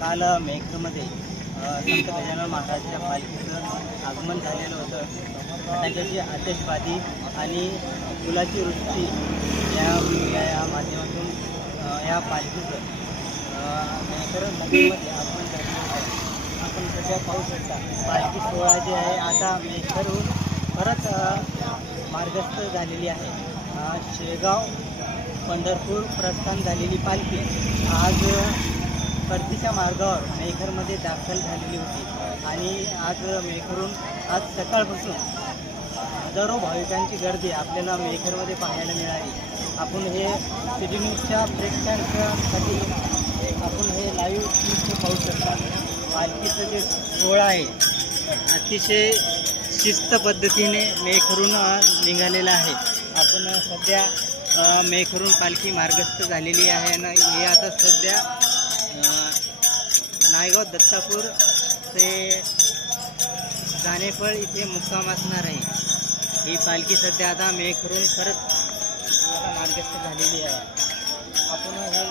काल मेघमध्ये संत गजानन महाराजांच्या पालखीचं आगमन झालेलं होतं। त्यांच्याची आतिषबाजी आणि फुलाची वृष्टी या माध्यमातून या पालखीचं मेहकर नदीमध्ये आगमन झालेलं आहे। आपण सध्या पाहू शकता पालखी सोहळा जे आहे आता मेहकरहून परत मार्गस्थ झालेली आहे। शेगाव पंढरपूर प्रस्थान झालेली पालखी आज परतीच्या मार्गावर मेहकरमध्ये दाखल झालेली होती आणि आज मेहकरहून आज सकाळपासून हजारो भाविकांची गर्दी आपल्याला मेहकरमध्ये पाहायला मिळाली। आपण हे सिटी न्यूजच्या प्रेक्षकांसाठी आपण हे लाईव्ह दृश्य पाहू शकता। पालखीचं जे सोहळा आहे अतिशय शिस्त पद्धतीने मेहकरहून निघालेला आहे। आपण सध्या मेहकरहून पालखी मार्गस्थ झालेली आहे आणि हे आता सध्या नायगाव दत्तापूर ते जानेफळ इथे मुक्काम असणार आहे। ही पालखी सध्या आता मेहकरहून परत आता मार्गस्थ झालेली आहे। आपण हे